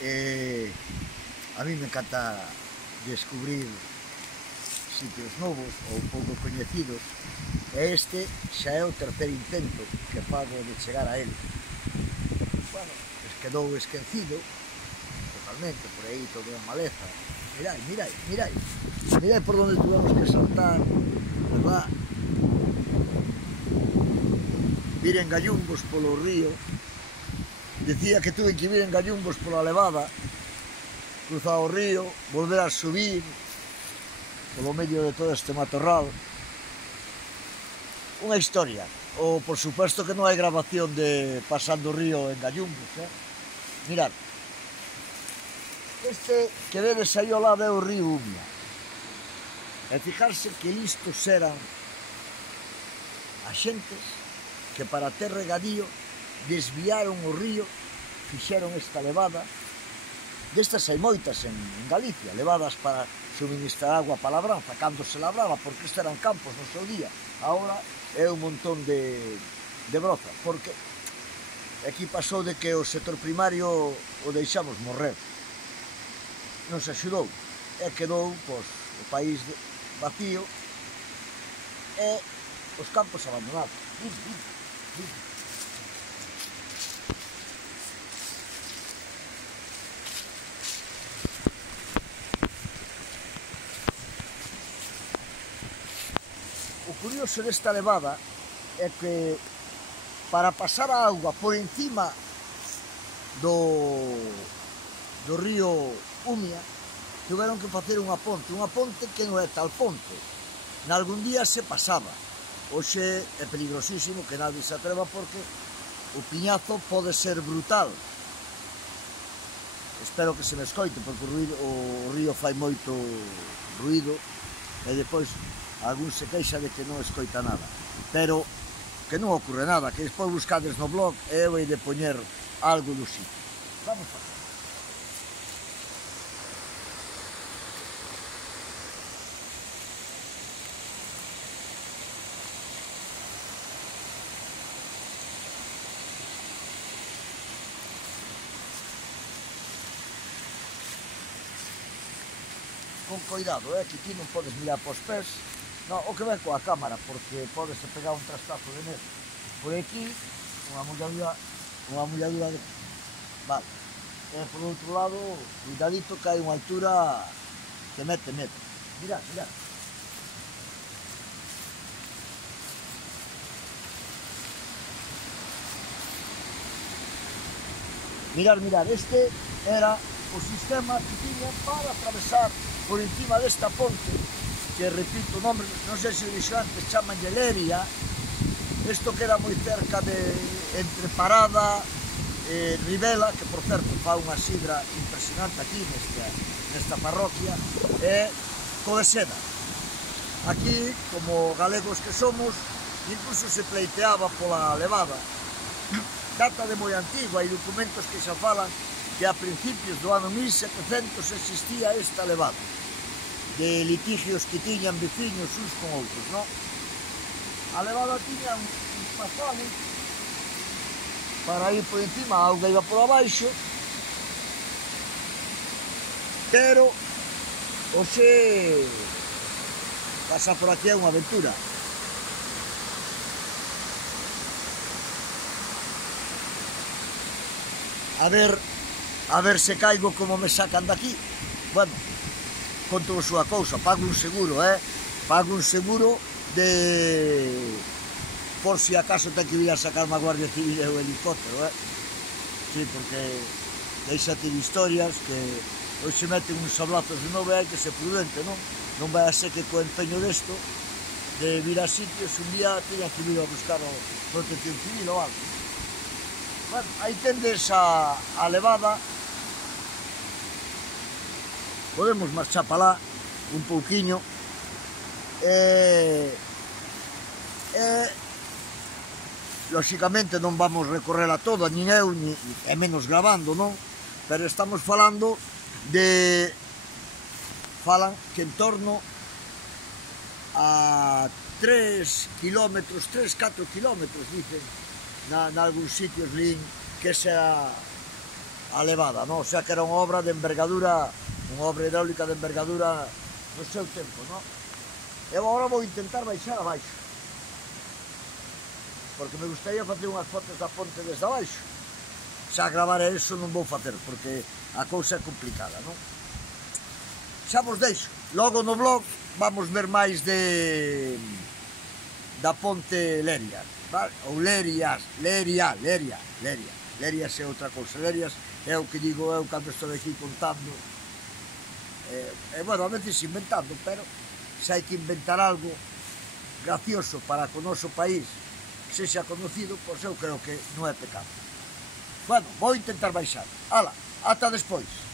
A mí me encanta descubrir sitios novos ou pouco coñecidos, e este xa é o terceiro intento que fago de chegar a ele. Bueno, quedou esquecido totalmente, por aí todo en maleza. Mirai, mirai, mirai, mirai por donde tuvemos que saltar, verdad? Vir en gallumbos polo río. Dicía que tuve que vir en gallumbos pola levada, cruzar o río, volver a subir polo medio de todo este matorral. Unha historia. Ou, por supuesto, que non hai grabación de pasando o río en gallumbos, Mirad. Este que vedes aí ao lado é o río Umia. E fijarse que listos eran as xentes que para ter regadío desviaron o río, fixeron esta levada. Destas hai moitas en Galicia, levadas para suministrar agua para a labranza, cando se labraba, porque estes eran campos no seu día. Agora é un montón de broza, porque aquí pasou de que o sector primario o deixamos morrer. Non se axudou, e quedou pois, o país vacío e os campos abandonados. O curioso desta levada é que para pasar a auga por encima do río Umia tiveron que facer unha ponte que non é tal ponte. Nalgún día se pasaba, hoxe é peligrosísimo que nadie se atreva porque o piñazo pode ser brutal. Espero que se me escoite porque o río fai moito ruído e depois algún se queixa de que non escoita nada, pero que non ocorre nada, que despois buscades no blog e eu hei de poñer algo do sitio. Vamos a ver. Con cuidado, que ti non podes mirar pos pés, no, o que ven coa cámara, porque podes pegar un trastazo de neto. Por aquí, unha molladura de... Vale. E por outro lado, cuidadito que hai unha altura que mete medo. Mirad, mirad. Mirad, mirad, este era o sistema que tiña para atravesar por encima desta ponte, que repito o nombre, non sei se o dixo antes, chaman Leria. Isto queda moi cerca de entre Parada e Rivela, que por certo fa unha sidra impresionante aquí nesta parroquia, e Codesena. Aquí, como galegos que somos, incluso se pleiteaba pola levada. Data de moi antigo, hai documentos que xa falan que a principios do ano 1700 existía esta levada, de litigios que tiñan veciños uns con outros, non? A levada tiña uns pasados para ir por encima, a auga iba por abaixo, pero hoxe pasar por aquí é unha aventura. A ver se caigo como me sacan daqui. Bueno, conto vos unha cousa, pago un seguro, pago un seguro de... por si acaso ten que vir a sacar má Guardia Civil e o helicóptero, Sí, porque deixate de historias que hoxe meten uns sablazos de novo e hai que ser prudente, non? Non vai a ser que co empeño desto de vir a sitios un día teña que vir a buscar o protección civil ou algo. Bueno, aí tendes a levada. Podemos marchar para lá un pouquiño lóxicamente non vamos recorrela toda, nin eu, e menos grabando, non? Pero estamos falando de... falan que en torno a 3 kilómetros, 3-4 kilómetros, dicen, nalgúns sitios lín que sea a a levada, non? O sea que era unha obra de envergadura, unha obra hidráulica de envergadura no seu tempo, non? Eu agora vou intentar baixar abaixo, porque me gustaría facer unhas fotos da ponte desde abaixo. Xa gravar eso non vou facer, porque a cousa é complicada, non? Xa vos deixo. Logo no blog vamos ver máis da ponte Lerias, vale? Ou Lerias é outra cousa. Lerias é o que digo eu cando estou aquí contando. Bueno, a veces inventando, pero se hai que inventar algo gracioso para que o noso país sexa conocido, pois eu creo que non é pecado. Bueno, vou intentar baixar. Ala, ata despois.